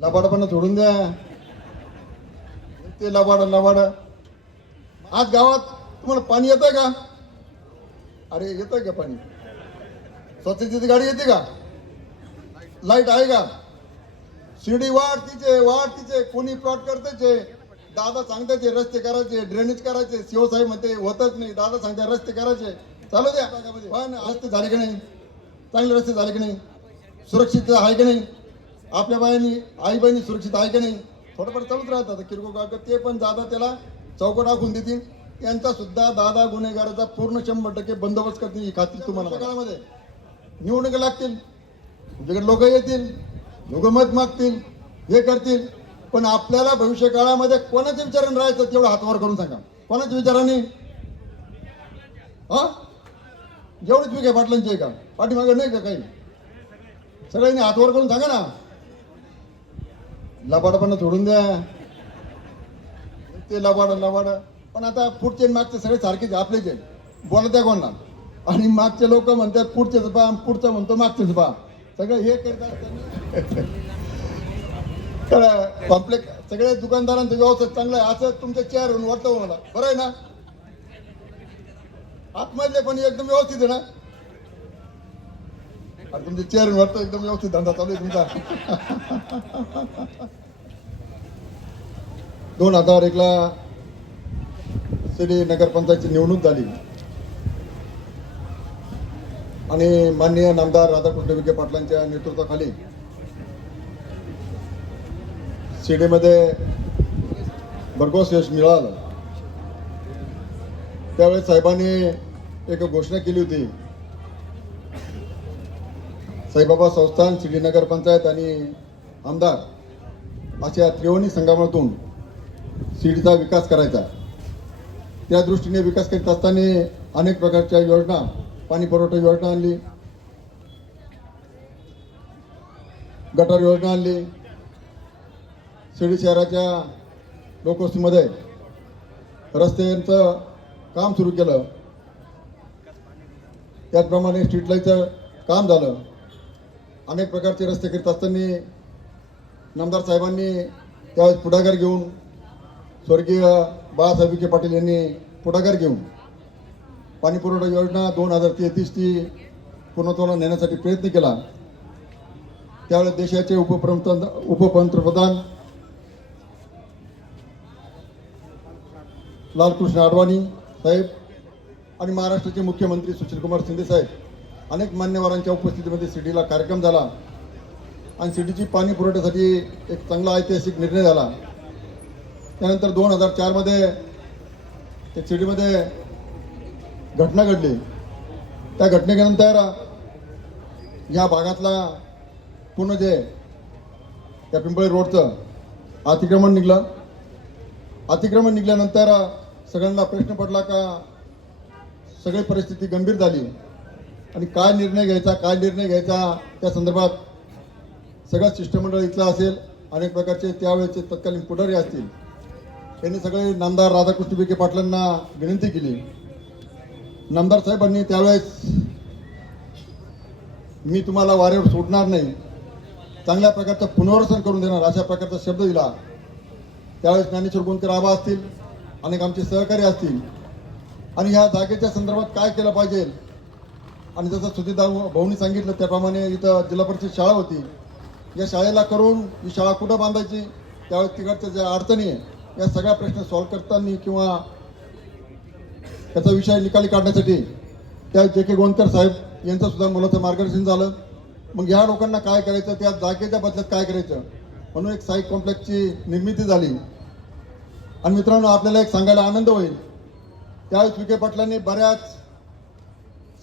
लबाडपणा सोडून द्या. ते लबाड लबाड. आज गावात तुम्हाला पाणी येतंय का? अरे येतंय का पाणी? स्वच्छतेची गाडी येते का? लाइट आहे का? शिडी वाढ तिचे वाढ तिचे कोणी प्लॉट करतेचे दादा सांगताचे रस्ते करायचे ड्रेनेज करायचे. शिवसाहेब म्हणते होतच नाही. दादा सांगते रस्ते करायचे. चालू द्या. पण रस्ते झाले की नाही? चांगले रस्ते झाले की नाही? सुरक्षित आहे की नाही? आपल्या बायांनी आई बहिणी सुरक्षित आहे की नाही? थोडंफार चालूच राहतात किरकोळ कागद ते पण दादा त्याला चौकट आखून देतील. त्यांचा सुद्धा दादा गुन्हेगाराचा पूर्ण शंभर टक्के बंदोबस्त करतील ही खात्री तुम्हाला काळामध्ये. निवडणुका लागतील. तुमच्याकडे लोक येतील. लोक मत मागतील. हे करतील. पण आपल्याला भविष्य काळामध्ये कोणाच्या विचाराने राहायचं तेवढं हातवर करून सांगा. कोणाच्या विचाराने? हा? जेवढीच विखे पाटलांची आहे का? पाठीमागे नाही का काही? सगळ्यांनी हातवर करून सांगा ना. लबाडपणा सोडून द्या. ते लबाड लबाड. पण आता पुढचे मागचे सगळे सारखेच आपलेच आहे बोलत त्या कोणा आणि मागचे लोक म्हणतात पुढचेच पा पुढचं म्हणतो मागचेच पा सगळं हे करतात तर कॉम्प्लेक्स सगळ्या दुकानदारांचं व्यवस्था चांगलं आहे. असं तुमच्या चेहऱ्यावरून वाटतं हो मला. बरं आहे ना? आतमधले पण एकदम व्यवस्थित आहे ना? अरे तुमच्या चेहऱ्यावर वाटतं एकदम व्यवस्थित धंदा चालू आहे तुमचा. दोन हजार एकला सिटी नगरपंचायतची निवडणूक झाली. आणि माननीय नामदार राधाकृष्ण विखे पाटलांच्या नेतृत्वाखाली शिर्डीमध्ये भरघोस यश मिळालं. त्यावेळेस साहेबांनी एक घोषणा केली होती. साईबाबा संस्थान शिर्डी नगरपंचायत आणि आमदार अशा त्रिवणी संगमातून शिर्डीचा विकास करायचा. त्या दृष्टीने विकास करीत असताना अनेक प्रकारच्या योजना पाणी पुरवठा योजना आणली गटार योजना आणली. शिर्डी शहराच्या लोकवस्तीमध्ये रस्त्यांचं काम सुरू केलं. त्याचप्रमाणे स्ट्रीट लाईटचं काम झालं. अनेक प्रकारचे रस्ते करीत असताना नामदार साहेबांनी त्यावेळेस पुढाकार घेऊन स्वर्गीय बाळासाहेब विखे पाटील यांनी पुढाकार घेऊन पाणीपुरवठा योजना दोन हजार तेहतीसची पूर्णत्वाला नेण्यासाठी प्रयत्न केला. त्यावेळेस देशाचे उपप्रंत उपपंतप्रधान लालकृष्ण अडवाणी साहेब आणि महाराष्ट्राचे मुख्यमंत्री सुशीलकुमार शिंदे साहेब. अनेक मान्यवरांच्या उपस्थितीमध्ये सिडीला कार्यक्रम झाला. आणि सिडीची पाणी पुरवठ्यासाठी एक चांगला ऐतिहासिक निर्णय झाला. त्यानंतर दोन हजार चारमध्ये त्या सिडीमध्ये घटना घडली. त्या घटनेनंतर या भागातला पूर्ण जे त्या पिंपळे रोडचं अतिक्रमण निघलं. अतिक्रमण निघाल्यानंतर सगळ्यांना प्रश्न पडला का सगळी परिस्थिती गंभीर झाली. आणि काय निर्णय घ्यायचा काय निर्णय घ्यायचा त्या संदर्भात सगळं शिष्टमंडळ इथलं असेल अनेक प्रकारचे त्यावेळेचे तत्कालीन पुढारी असतील. त्यांनी सगळे नामदार राधाकृष्ण विखे पाटलांना विनंती केली. नामदार साहेबांनी त्यावेळेस मी तुम्हाला वारेवर सोडणार नाही. चांगल्या प्रकारचं पुनर्वसन करून देणार अशा प्रकारचा शब्द दिला. त्यावेळेस ज्ञानेश्वर गोंदकर आबा असतील अनेक आमचे सहकारी असतील. आणि ह्या जागेच्या संदर्भात काय केलं पाहिजे आणि जसं सुधीरदा भाऊनी सांगितलं त्याप्रमाणे इथं जिल्हा परिषद शाळा होती. या शाळेला करून ही शाळा कुठं बांधायची? त्यावेळेस तिकडच्या ज्या अडचणी आहे या सगळ्या प्रश्न सॉल्व्ह करताना किंवा त्याचा विषय निकाली काढण्यासाठी त्या जे के गोंदकर साहेब यांचं सुद्धा मुलाचं मार्गदर्शन झालं. मग ह्या लोकांना काय करायचं? त्या जागेच्या बदल्यात काय करायचं? म्हणून एक साईक कॉम्प्लेक्सची निर्मिती झाली. आणि मित्रांनो आपल्याला एक सांगायला आनंद होईल. त्यावेळेस विखे पाटलांनी बऱ्याच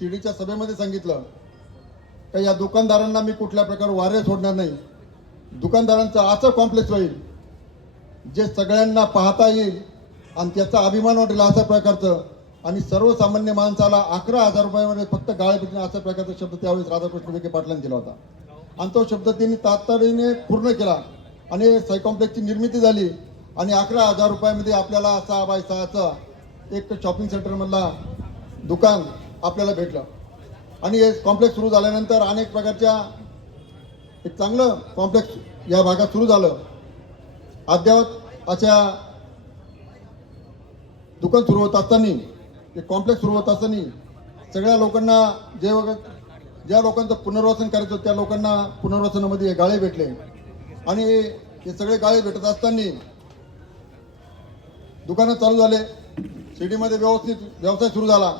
शिर्डीच्या सभेमध्ये सांगितलं का या दुकानदारांना मी कुठल्या प्रकारे वारे सोडणार नाही. दुकानदारांचं असं कॉम्प्लेक्स होईल जे सगळ्यांना पाहता येईल आणि त्याचा अभिमान वाटेल अशा प्रकारचं. आणि सर्वसामान्य माणसाला अकरा हजार रुपयामध्ये फक्त गाळे भेटणे अशा प्रकारचा शब्द त्यावेळेस राधाकृष्ण विखे पाटलांनी दिला होता. आणि तो शब्द त्यांनी तातडीने पूर्ण केला. आणि साई कॉम्प्लेक्सची निर्मिती झाली. आणि अकरा हजार रुपयामध्ये आपल्याला सहा बाय सहाचा एक शॉपिंग सेंटरमधला दुकान आपल्याला भेटलं. आणि हे कॉम्प्लेक्स सुरू झाल्यानंतर अनेक प्रकारच्या एक चांगलं कॉम्प्लेक्स या भागात सुरू झालं. अद्यावत अशा दुकान सुरू होत असताना ते कॉम्प्लेक्स सुरू होत असताना सगळ्या लोकांना जे वगैरे ज्या लोकांचं पुनर्वसन करायचं त्या लोकांना पुनर्वसनामध्ये गाळे भेटले. आणि हे सगळे गाळे भेटत असताना दुकानं चालू झाले. सिटीमध्ये व्यवस्थित व्यवसाय सुरू झाला.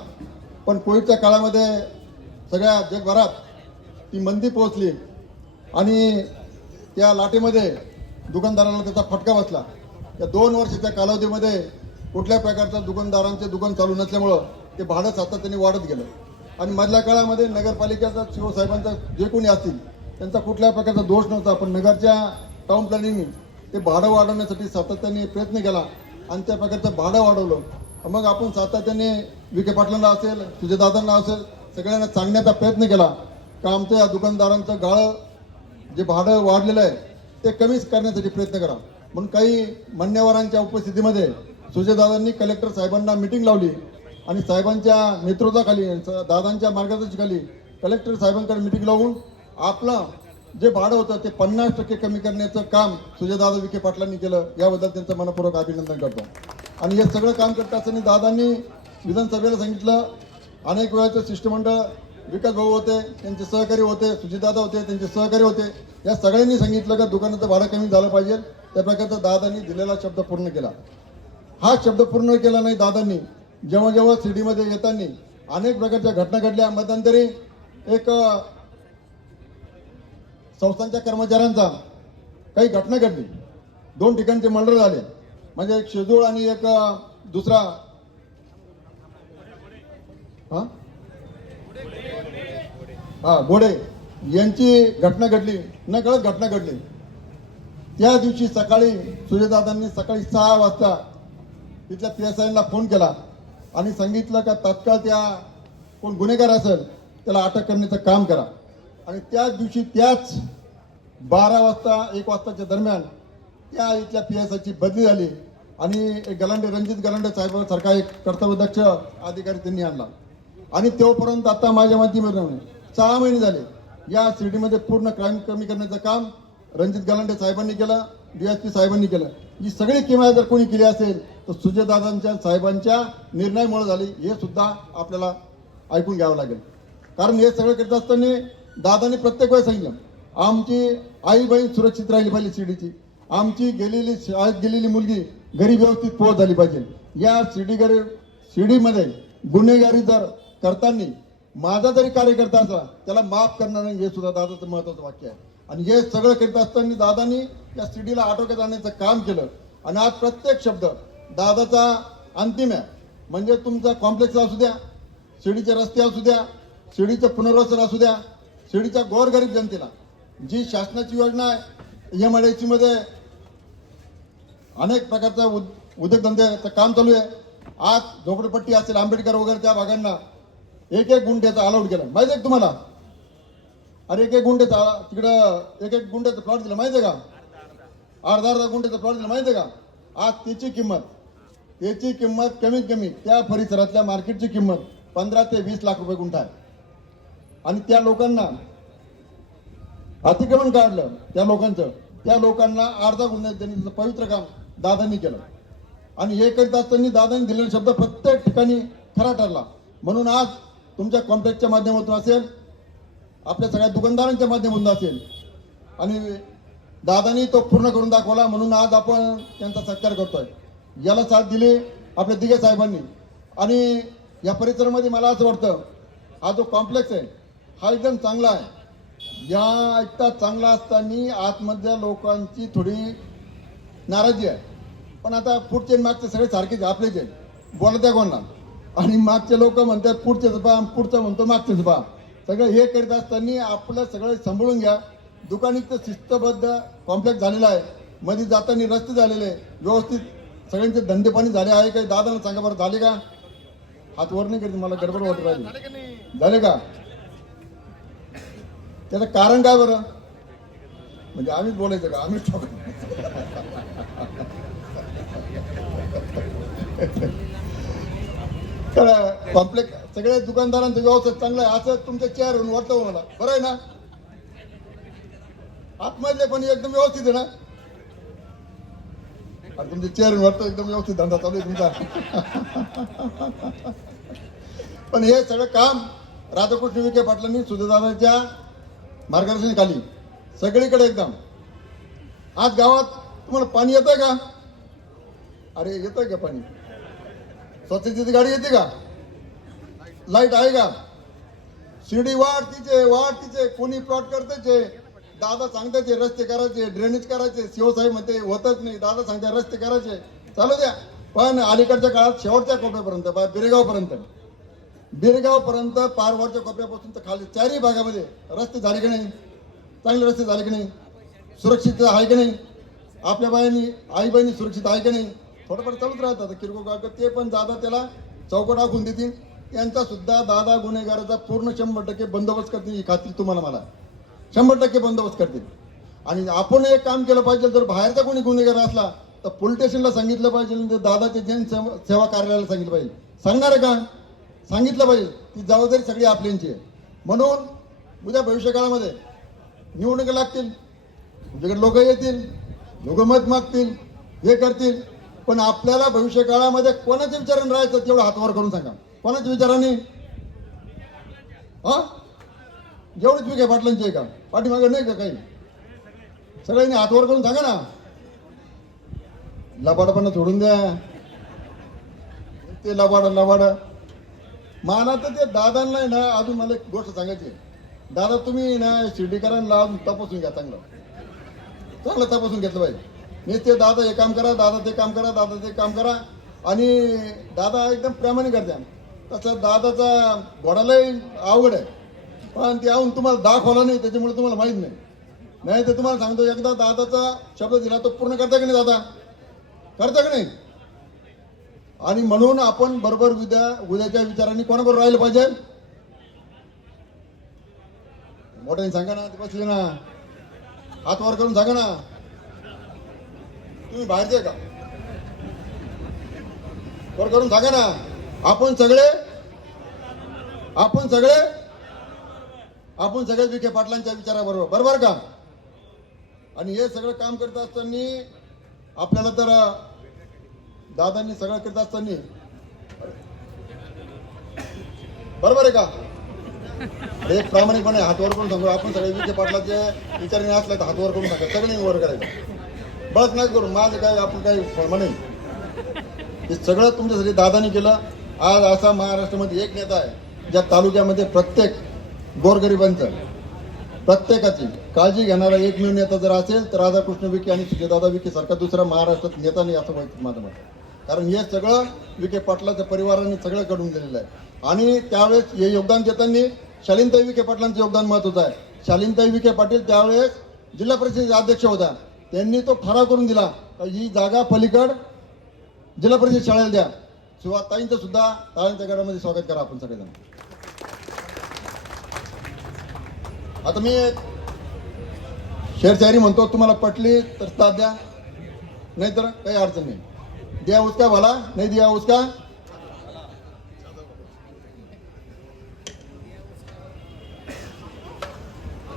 पण कोविडच्या काळामध्ये सगळ्या जगभरात ती मंदी पोहोचली. आणि त्या लाटेमध्ये दुकानदाराला त्याचा फटका बसला. त्या दोन वर्षाच्या कालावधीमध्ये कुठल्या प्रकारचं दुकानदारांचे दुकान चालू नसल्यामुळं ते भाडं सातत्याने वाढत गेलं. आणि मधल्या काळामध्ये नगरपालिकेचा शिवसाहेबांचा जे कोणी असतील त्यांचा कुठल्या प्रकारचा दोष नव्हता. पण नगरच्या टाउन प्लॅनिंगने ते भाडं वाढवण्यासाठी सातत्याने प्रयत्न केला आणि त्या प्रकारचं भाडं वाढवलं. मग आपण सातत्याने विखे पाटलांना असेल सुजयदादांना असेल सगळ्यांना सांगण्याचा प्रयत्न केला. का आमच्या या दुकानदारांचं गाळं जे भाडं वाढलेलं आहे ते कमीच करण्यासाठी प्रयत्न करा. म्हणून काही मान्यवरांच्या उपस्थितीमध्ये सुजयदादांनी कलेक्टर साहेबांना मिटिंग लावली आणि साहेबांच्या नेतृत्वाखाली दादांच्या मार्गदर्शनाखाली कलेक्टर साहेबांकडे मिटिंग लावून आपलं जे भाडं होतं ते पन्नास टक्के कमी करण्याचं काम सुजयदादा विखे पाटलांनी केलं. याबद्दल त्यांचं मनपूर्वक अभिनंदन करतो. आणि हे सगळं काम करत असताना दादांनी विधानसभेला सांगितलं अनेक वेळाचं शिष्टमंडळ विकास भाऊ होते त्यांचे सहकारी होते सुजितदादा होते त्यांचे सहकारी होते. या सगळ्यांनी सांगितलं का दुकानाचं भाडं कमी झालं पाहिजे. त्या प्रकारचा दादांनी दिलेला शब्द पूर्ण केला. हा शब्द पूर्ण केला नाही दादांनी. जेव्हा जेव्हा शिर्डीमध्ये येताना अनेक प्रकारच्या घटना घडल्या. मध्यंतरी एक संस्थांच्या कर्मचाऱ्यांचा काही घटना घडली. दोन ठिकाणचे मर्डर झाले. म्हणजे एक शेजूळ आणि एक दुसरा. हा? हा घोडे यांची घटना घडली. न कळत घटना घडली. त्या दिवशी सकाळी सूर्यदादांनी सकाळी सहा वाजता तिथल्या पी एस आयला फोन केला आणि सांगितलं का तात्काळ त्या कोण गुन्हेगार असेल त्याला अटक करण्याचं काम करा. आणि त्याच दिवशी त्याच बारा वाजता एक वाजताच्या दरम्यान त्या इथल्या पी एस आयची बदली झाली. आणि एक गलांडे रणजित गलांडे साहेबांसारखा एक कर्तव्यदक्ष अधिकारी त्यांनी आणला. आणि तोपर्यंत आता माझ्या माध्यमातून सहा महिने झाले. या सिटीमध्ये पूर्ण क्राईम कमी करण्याचं काम रणजित गलांडे साहेबांनी केलं डीएसपी साहेबांनी केलं. ही सगळी किमया जर कोणी केली असेल तर सुजयदादांच्या साहेबांच्या निर्णयामुळे झाली. हे सुद्धा आपल्याला ऐकून घ्यावं लागेल. कारण हे सगळं करत असताना दादाने प्रत्येक वेळेस सांगितलं आमची आई बहीण सुरक्षित राहिली पाहिजे शिर्डीची आमची गेलेली शाळेत गेलेली मुलगी घरी व्यवस्थित पोहोच झाली पाहिजे. या शिडी घरी शिडीमध्ये गुन्हेगारी जर करताना माझा जरी कार्यकर्ता असला त्याला माफ करणार नाही हे सुद्धा दादाचं महत्वाचं वाक्य आहे. आणि हे सगळं करीत असताना दादानी या सिडीला आटोक्यात आणण्याचं काम केलं. आणि आज प्रत्येक शब्द दादाचा अंतिम आहे. म्हणजे तुमचा कॉम्प्लेक्स असू द्या शिडीचे रस्ते असू द्या शिडीचं पुनर्वसन असू द्या शिडीच्या गोरगरीब जनतेला जी शासनाची योजना आहे एम आय सीमध्ये अनेक प्रकारचा उद- उद्योगधंद्याचं काम चालू आहे. आज झोपडपट्टी असेल आंबेडकर वगैरे त्या भागांना एक एक गुंठ्याचा अलाउड केला. माहिती आहे का तुम्हाला? अरे एक एक गुंठ्याचा तिकडं एक एक गुंठ्याचा प्लॉट दिला. माहिती आहे का? अर्धा अर्धा गुंड्याचा प्लॉट दिला. माहिती आहे का? आज त्याची किंमत त्याची किंमत कमीत कमी त्या परिसरातल्या मार्केटची किंमत पंधरा ते वीस लाख रुपये गुंठा आहे. आणि त्या लोकांना अतिक्रमण काढलं त्या लोकांचं. त्या लोकांना अर्धा गुन्हा त्यांनी पवित्र काम. दादांनी केलं. आणि हे करीत असताना दादांनी दिलेला शब्द प्रत्येक ठिकाणी खरा ठरला. म्हणून आज तुमच्या कॉम्प्लेक्सच्या माध्यमातून असेल आपल्या सगळ्या दुकानदारांच्या माध्यमातून असेल आणि दादानी तो पूर्ण करून दाखवला म्हणून आज आपण त्यांचा सत्कार करतोय. याला साथ दिली आपल्या दिघे साहेबांनी. आणि या परिसरामध्ये मला असं वाटतं हा जो कॉम्प्लेक्स आहे हा एकदम चांगला आहे. या इतका चांगला असताना आतमधल्या लोकांची थोडी नाराजी आहे. पण आता पुढचे मागचे सगळे सारखेच आपलेच आहेत. बोलत आहे कोणा आणि मागचे लोक म्हणतात पुढचेच पहा पुढचं म्हणतो मागचेच पहा. सगळं हे करीत असताना आपलं सगळं सांभाळून घ्या. दुकानीचं शिस्तबद्ध कॉम्प्लेक्स झालेला आहे. मध्ये जाताना रस्ते झालेले व्यवस्थित सगळ्यांचे धंदे पाणी झाले आहे काही दादाला सांगा बरं झाले का? हात वर नाही करते मला गडबड वाटत राहिली. झाले का? त्याचं कारण काय बरं? म्हणजे आम्हीच बोलायचं का? आम्हीच ठोक. तर कॉम्प्लेक्स सगळ्या दुकानदारांचं व्यवस्था चांगलं आहे. असं तुमच्या चेअर होऊन वाटतं हो मला. बरं आहे ना? आतमधले पण एकदम व्यवस्थित आहे ना? अरे तुमच्या चेअर वाटतं एकदम व्यवस्थित धंदा चालू आहे तुमचा. पण हे सगळं काम राधाकृष्ण विखे पाटलांनी सुधीदारांच्या मार्गदर्शनाखाली सगळीकडे एकदम. आज गावात तुम्हाला पाणी येतंय का? अरे येतंय का पाणी? स्वच्छतेची गाडी येते का? लाइट आहे का? शिर्डी वाढ तिचे वाढ तिचे कोणी प्लॉट करतेचे दादा सांगताचे रस्ते करायचे ड्रेनेज करायचे. शिवसाहेब म्हणते होतच नाही. दादा सांगते रस्ते करायचे. चालू द्या. पण अलीकडच्या काळात शेवटच्या कोपऱ्यापर्यंत बा बिरेगाव पर्यंत पर्यंत पारवरच्या कोपऱ्यापासून तर खाली चारही भागामध्ये रस्ते झाले की नाही? चांगले रस्ते झाले की नाही? सुरक्षित आहे की नाही? आपल्या बायांनी आई बहिणी सुरक्षित आहे की नाही? थोडंफार चालूच राहतात आता किरकोळ कागद ते पण दादा त्याला चौकट आखून देतील. यांचा सुद्धा दादा गुन्हेगाराचा पूर्ण शंभर टक्के बंदोबस्त करतील ही खात्री तुम्हाला मला. शंभर टक्के बंदोबस्त करतील. आणि आपण एक काम केलं पाहिजे जर बाहेरचा कोणी गुन्हेगार असला तर पोलीस स्टेशनला सांगितलं पाहिजे आणि दादाचे जन सेवा कार्यालयाला सांगितलं पाहिजे. सांगणार आहे का? सांगितलं पाहिजे. ती जबाबदारी सगळी आपल्यांची आहे. म्हणून उद्या भविष्यकाळामध्ये निवडणुका लागतील. तुमच्याकडे लोक येतील लोक मत मागतील हे करतील. पण आपल्याला भविष्य काळामध्ये कोणाच्या विचाराने राहायचं तेवढं हातवर करून सांगा. कोणाच्या विचाराने हा? जेवढीच काय पाटलांची का? पाठीमागे नाही का काही? सगळ्यांनी हातवर करून सांगा ना. लबाडपणा सोडून द्या. ते लबाड लबाड. मला तर ते दादांना ना अजून मला एक गोष्ट सांगायची दादा तुम्ही ना शिर्डीकरांना अजून तपासून घ्या चांगलं. चांगलं तपासून घेतलं पाहिजे. मीच ते दादा हे काम करा दादा ते काम करा दादा ते काम करा. आणि दादा एकदम प्रामाणिक करत्या तसं दादाचा घोडालाही अवघड आहे. पण ते येऊन तुम्हाला दाखवला नाही त्याच्यामुळे तुम्हाला माहीत नाही. नाही तर तुम्हाला सांगतो एकदा दादाचा शब्द दिला तो पूर्ण करता की नाही दादा? करता की नाही? आणि म्हणून आपण बरोबर उद्या उद्याच्या विचारांनी कोणाबरोबर राहिलं पाहिजे? मोठ्याने सांगा ना ते बसले ना. हात वर करून सांगा ना. तुम्ही बाहेरचे का? वर करून सांगा ना. आपण सगळे आपण सगळे आपण सगळे विखे पाटलांच्या विचाराबरोबर बरोबर का? आणि हे सगळं काम करत असताना आपल्याला तर दादांनी सगळं करत असताना. बरोबर आहे का? एक प्रामाणिकपणे हातवर करून सांगू. आपण सगळे विखे पाटलाचे विचाराने असले तर हातवर करून सांगा. सगळे वर करायचं. बस नाही करू माझं काय आपण काही फळमा नाही. हे सगळं तुमच्यासाठी दादानी केलं. आज असा महाराष्ट्रामध्ये एक नेता आहे ज्या तालुक्यामध्ये प्रत्येक गोरगरिबांचं प्रत्येकाची काळजी घेणारा एकमेव नेता जर असेल तर राधाकृष्ण विखे आणि सुजयदादा विखे सारखा दुसरा महाराष्ट्रात नेता नाही असं व्हायचं माझं मत कारण हे सगळं विखे पाटलाच्या परिवाराने सगळं कडून दिलेलं आहे. आणि त्यावेळेस हे योगदान देताना शालिनताई विखे पाटलांचं योगदान महत्वाचं आहे. शालिनताई विखे पाटील त्यावेळेस जिल्हा परिषदेचे अध्यक्ष होता. त्यांनी तो ठराव करून दिला. का ही जागा पलीकड जिल्हा परिषद शाळेला द्या. शिवा ताईंचं सुद्धा ताईंच्या गडामध्ये स्वागत करा आपण सगळेजण. आता मी शेर शेरशायरी म्हणतो तुम्हाला पटली तर साथ द्या. नाही तर काही अडचण नाही. द्या उसका भला नाही द्या उसका.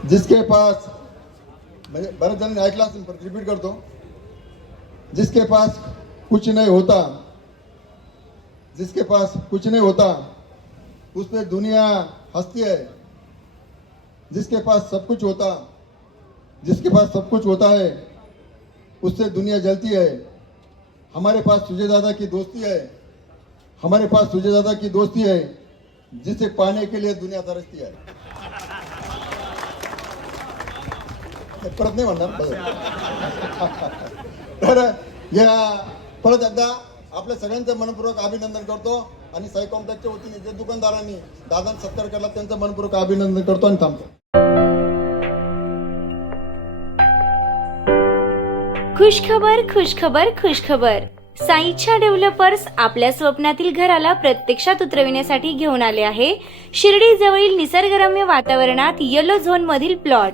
जिसके पास म्हणजे बऱ्याच जणांनी ऐकलं असेल पण रिपीट जिसके पास कुछ नहीं होता, जिसके पास कुछ नहीं होता, उस पर दुनिया हंसती है। जिसके पास सब कुछ होता, जिसके पास सब कुछ होता है, उससे दुनिया जलती है। हमारे पास सुजय दादा की दोस्ती है। हमारे पास सुजय दादा की दोस्ती है, जिसे पाने के लिए दुनिया तरसती है। परत नाही म्हणणार. तर या परत एकदा आपल्या सगळ्यांचं मनपूर्वक अभिनंदन करतो आणि साई कॉम्प्लेक्सच्या वतीने जे दुकानदारांनी दादा सत्कार केला त्यांचं मनपूर्वक अभिनंदन करतो आणि थांबतो. खुशखबर खुशखबर खुशखबर. साईच्या डेव्हलपर्स आपल्या स्वप्नातील घराला प्रत्यक्षात उतरविण्यासाठी घेऊन आले आहे. शिर्डी जवळील निसर्गरम्य वातावरणात येलो झोन मधील प्लॉट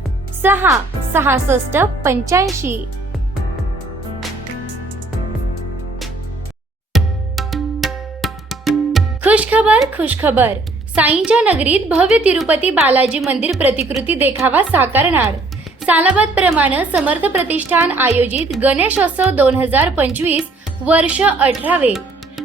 सहा सहासष्ट पंच्याऐंशी. खुशखबर खुशखबर. साईंच्या नगरीत भव्य तिरुपती बालाजी मंदिर प्रतिकृती देखावा साकारणार. सालाबाद प्रमाणे समर्थ प्रतिष्ठान आयोजित गणेशोत्सव दोन हजार पंचवीस वर्ष अठरावे.